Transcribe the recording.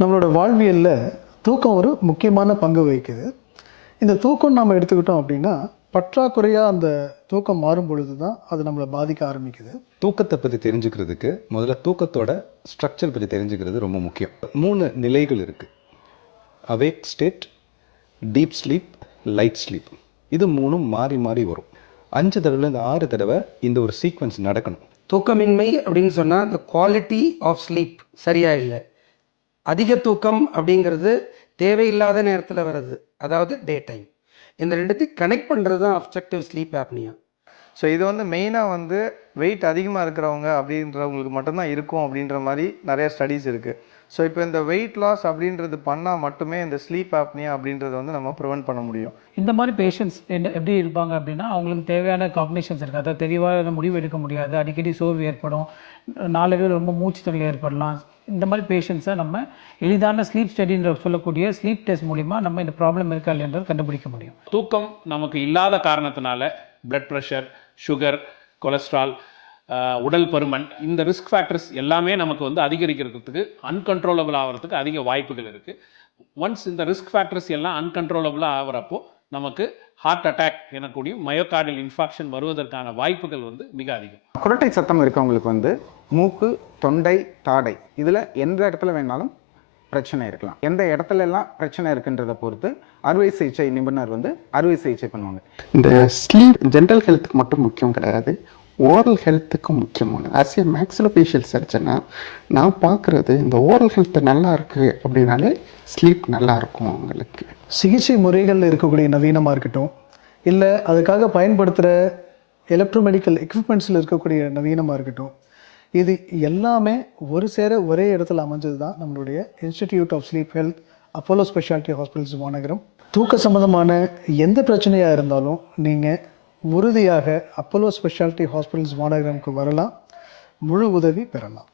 நம்மளோட வாழ்வியலில் தூக்கம் ஒரு முக்கியமான பங்கு வகிக்குது. இந்த தூக்கம் நாம் எடுத்துக்கிட்டோம் அப்படின்னா, பற்றாக்குறையாக அந்த தூக்கம் மாறும் பொழுது தான் அது நம்மளை பாதிக்க ஆரம்பிக்குது. தூக்கத்தை பற்றி தெரிஞ்சுக்கிறதுக்கு முதல்ல தூக்கத்தோட ஸ்ட்ரக்சர் பற்றி தெரிஞ்சுக்கிறது ரொம்ப முக்கியம். 3 நிலைகள் இருக்குது. Awake state, deep sleep, light sleep. இது 3ம் மாறி மாறி வரும். 5 தடவைலேருந்து 6 தடவை இந்த ஒரு சீக்வன்ஸ் நடக்கணும். தூக்கமின்மை அப்படின்னு சொன்னால் இந்த குவாலிட்டி ஆஃப் ஸ்லீப் சரியாக இல்லை. அதிக தூக்கம் அப்படிங்கிறது தேவையில்லாத நேரத்தில் வர்றது, அதாவது டே டைம். இந்த ரெண்டுத்தையும் கனெக்ட் பண்ணுறது தான் அப்ஸ்ட்ரக்டிவ் ஸ்லீப் ஆப்னியா. ஸோ இது மெயினாக வெயிட் அதிகமாக இருக்கிறவங்க அப்படின்றவங்களுக்கு மட்டும்தான் இருக்கும் அப்படின்ற மாதிரி நிறைய ஸ்டடீஸ் இருக்குது. ஸோ இப்போ இந்த வெயிட் லாஸ் அப்படின்றது பண்ணால் மட்டுமே இந்த ஸ்லீப் ஆப்னியா அப்படின்றத நம்ம ப்ரிவென்ட் பண்ண முடியும். இந்த மாதிரி பேஷண்ட்ஸ் எப்படி இருப்பாங்க அப்படின்னா, அவங்களுக்கு தேவையான காக்னிஷன்ஸ் இருக்குது. அதாவது தெளிவாக முடிவு எடுக்க முடியாது, அடிக்கடி சோர்வு ஏற்படும், நாளடைவில் ரொம்ப மூச்சு திணறல் ஏற்படலாம். இந்த மாதிரி பேஷண்ட்ஸை நம்ம எளிதான ஸ்லீப் ஸ்டடின்ற சொல்லக்கூடிய ஸ்லீப் டெஸ்ட் மூலிமா நம்ம இந்த ப்ராப்ளம் இருக்கா இல்லைன்றது கண்டுபிடிக்க முடியும். தூக்கம் நமக்கு இல்லாத காரணத்தினால பிளட் ப்ரெஷர், சுகர், கொலஸ்ட்ரால், உடல் பருமன், இந்த ரிஸ்க் ஃபேக்டர்ஸ் எல்லாமே நமக்கு அதிகரிக்கிறதுக்கு, அன்கண்ட்ரோலபிள் ஆகிறதுக்கு அதிக வாய்ப்புகள் இருக்குது. ஒன்ஸ் இந்த ரிஸ்க் ஃபேக்டர்ஸ் எல்லாம் அன்கண்ட்ரோலபிளாக ஆகிறப்போ நமக்கு ஹார்ட் அட்டாக் எனக்கூடிய மயோகார்டியல் இன்ஃபாக்ஷன் வருவதற்கான வாய்ப்புகள் மிக அதிகம். குரட்டை சத்தம் இருக்கவங்களுக்கு மூக்கு, தொண்டை, தாடை இதில் எந்த இடத்துல வேணாலும் பிரச்சனை இருக்கலாம். எந்த இடத்துல எல்லாம் பிரச்சனை இருக்குன்றதை பொறுத்து அறுவை சிகிச்சை நிபுணர் அறுவை சிகிச்சை பண்ணுவாங்க. இந்த ஸ்லீப் ஜென்ரல் ஹெல்த்துக்கு மட்டும் முக்கியம் கிடையாது, ஓரல் ஹெல்த்துக்கும் முக்கியமான. ஆஸ் ஏ மேக்ஸிலோஃபேஷியல் சர்ஜனாக நான் பார்க்குறது, இந்த ஓரல் ஹெல்த் நல்லா இருக்குது அப்படின்னாலே ஸ்லீப் நல்லா இருக்கும் அவங்களுக்கு. சிகிச்சை முறைகளில் இருக்கக்கூடிய நவீனமாக இருக்கட்டும், இல்லை அதுக்காக பயன்படுத்துகிற எலக்ட்ரோமெடிக்கல் எக்யூப்மெண்ட்ஸில் இருக்கக்கூடிய நவீனமாக இருக்கட்டும், இது எல்லாமே ஒரு சேர ஒரே இடத்துல அமைஞ்சது தான் நம்மளுடைய institute of sleep health, Apollo speciality hospitals மாநகரம். தூக்க சம்மந்தமான எந்த பிரச்சனையாக இருந்தாலும் நீங்கள் உறுதியாக அப்போலோ ஸ்பெஷாலிட்டி ஹாஸ்பிட்டல்ஸ் மாநகரமுக்கு வரலாம், முழு உதவி பெறலாம்.